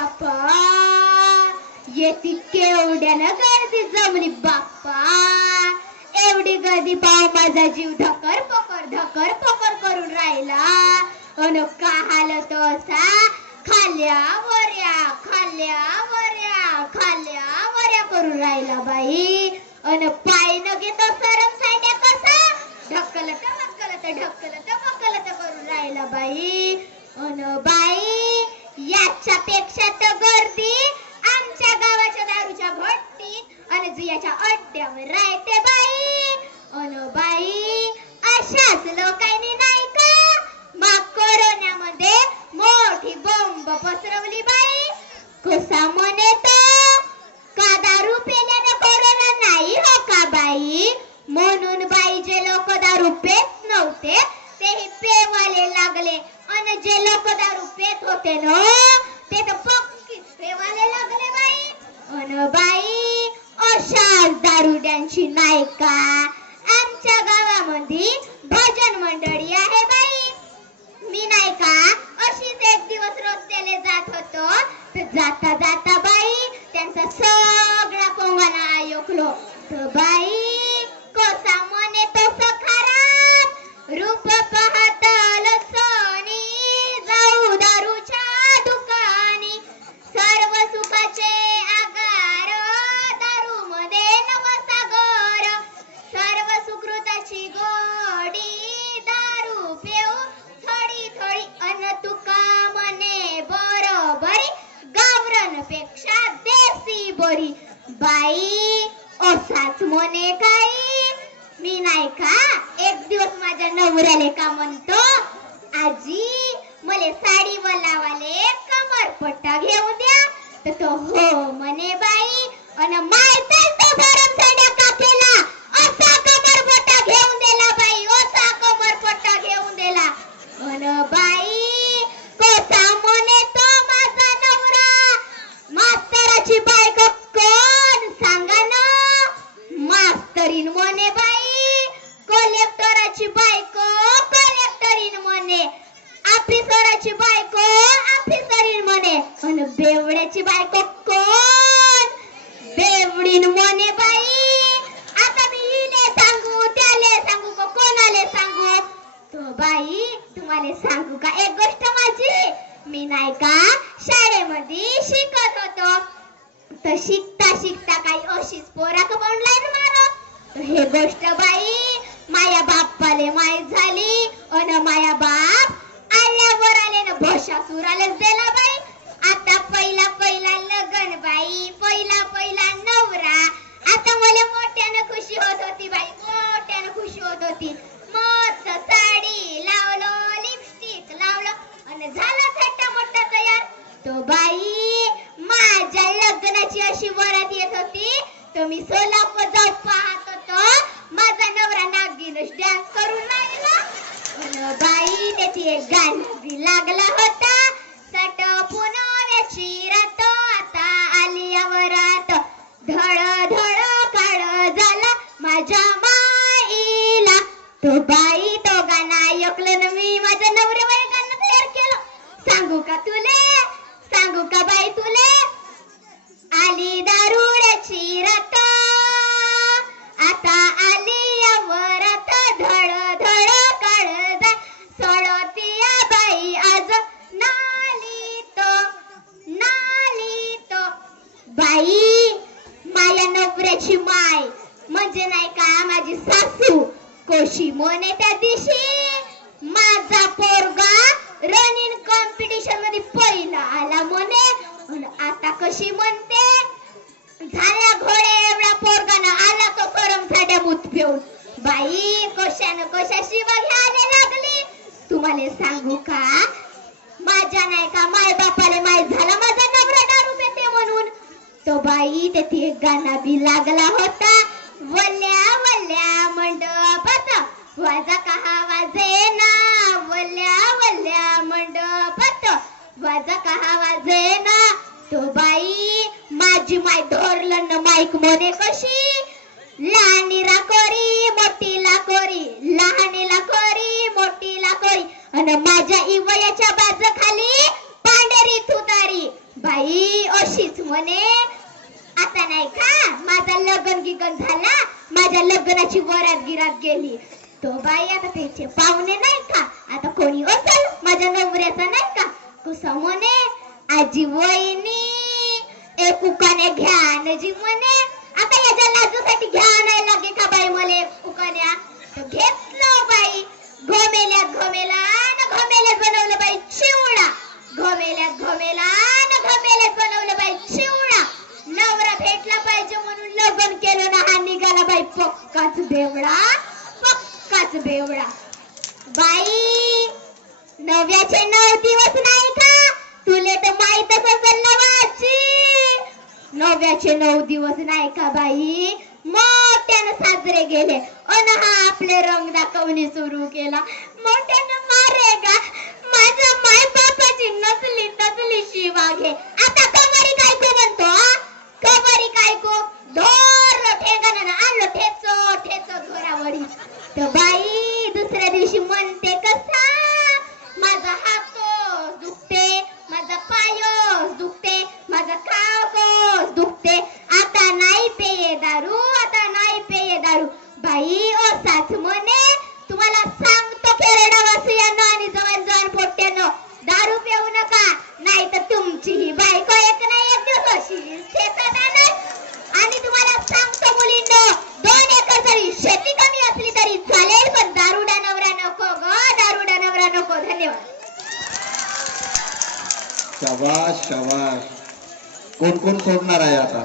बाप्पा. येती केवढ्यानं गर्दी जमली बाप्पा. एवढी गर्दी पाव माझा जीव धकर पकर धकर पकर करून राहिला. अन का हालत असा खाल्या वऱ्या खाल्या वऱ्या खाल्या वऱ्या करून राहिला बाई. अन पाय न घेतो सरम साड्या कसा ढकलत मक्कलत ढकलत मक्कलत करून राहिला बाई. अन बाई याच्या पेक्षा तर गर्दी आमच्या गावाच्या दारूच्या भट्टीत आणि जुयाच्या अड्ड्यावर राहते बाई. बाई अशाच दारुड्यांची नायका. आमच्या गावामध्ये भजन मंडळी आहे बाई. मी नायका अशीच एक दिवस रस्त्याने जात होतो. तर जाता जाता बाई त्यांचा सगळा कोंगाणा ऐकलो. तर बाई कसा मने तो खराब? रूप पहा. मोने काही मी नाही का? एक दिवस माझ्या नवऱ्याले का म्हणतो आजी मले साडी लावाले कमरपट्टा घेऊ द्या तर तो हो म्हणे बाई अन माहीत तो गरम साड्या का केला असा कमरपट्टा घेऊन दिला बाई असा कमरपट्टा घेऊन दिला अन बाई कोसा म्हणे तो माझा नवरा मास्तराची बायको कोण सांगा ना कलेक्टरीन मोने बाई. कलेक्टराची बायको कलेक्टरीन मोने. ऑफिसराची बायको ऑफिसरीन मोने. पण बेवड्याची बायको कोण? बेवडीन मोने बाई. आता मी हिने सांगू त्याले सांगू का कोणाले सांगू? तो बाई तुम्हाला सांगू का एक गोष्ट माझी? मी नाही का शाळेमध्ये शिकत होतो. तर शिकता शिकता काही अशीच पोराक बनलाय ना मारो हे गोष्ट बाई माया बाप्पाले माहीत झाली. अन माया बाप आल्यावर आले ना भशासूर आलेच दिला बाई. आता पहिला पहिला लग्न बाई पहिला पहिला नवरा. आता मला मोठ्यानं खुशी होत होती बाई मोठ्यानं खुशी होत होती. मस्त साडी लावलो लिपस्टिक लावलो आणि झाला थट्टा मोठा तयार. तो बाई माझ्या लग्नाची अशी वरात येत होती. तो मी सोलापूर जाऊ पाहत होतो माझा नवरा नागिनच डान्स करून राहिला अन बाई त्याची एक लागला होता. सट पुनव्याची रात आता आली आवरात धड धड काळ झाला माझ्या माईला तो बा माझी माय म्हणजे नाही का माझी सासू कोशी मोने त्या दिवशी माझा पोरगा रनिंग कॉम्पिटिशनमध्ये पहिला आला मोने आता कशी म्हणते झाल्या घोडे एवढा पोरगानं आला तो करम साड्या मूत पिऊन बाई कशानं कशाशी घ्यायला लागली? तुम्हाला सांगू का? माझ्या नाही का माय बापाले माय झाला माझा नवरा दारू पेते म्हणून तो बाई तेथे एक बी लागला होता. वल्या वल्या मंडपात. वाजा कहा वाजे ना? वल्या वल्या मंडपात. वाजा कहा वाजे ना? तो बाई माझी माय धोरलं ना माईक मोने कशी? लहानीला कोरी मोठीला कोरी. लहानीला कोरी मोठीला कोरी. आणि माझ्या इवयाच्या बाजू खाली पांढरी थुतारी बाई अशीच म्हणे लगन गिगन झाला माझ्या लग्नाची वरात गिरात गेली. तो बाई आता त्याचे पाहुणे नाही का? आता कोणी असेल माझ्या नवऱ्याचा नाही का? कुसा म्हणे आजी वहिनी एक उकाने घ्यान जी म्हणे. आता याच्या लाजूसाठी घ्या नाही लागे का बाई मले? उकान्या घेत भेटला पाहिजे म्हणून लग्न केलं ना हा निघाला बाई पक्काच बेवडा पक्काच बेवडा. बाई नव्याचे नऊ दिवस नाही का? तुले तर माहीतच असेल नवाची नव्याचे नऊ दिवस नाही का बाई? मोठ्यानं साजरे गेले अन हा आपले रंग दाखवणे सुरू केला. मोठ्यानं मारे का माझ्या माय बापाची नसली मुलांना आणि जवान जवान पोट्यानं दारू पिऊ नका नाही तर तुमची ही बायको एक नाही एक दिवस अशी आणि तुम्हाला सांगतो मुलींनो दोन एकर जरी शेती कमी असली तरी चालेल पण दारुडा नवरा नको ग दारुडा नवरा नको धन्यवाद. शाबाश शाबाश कोण कोण सोडणार आहे आता?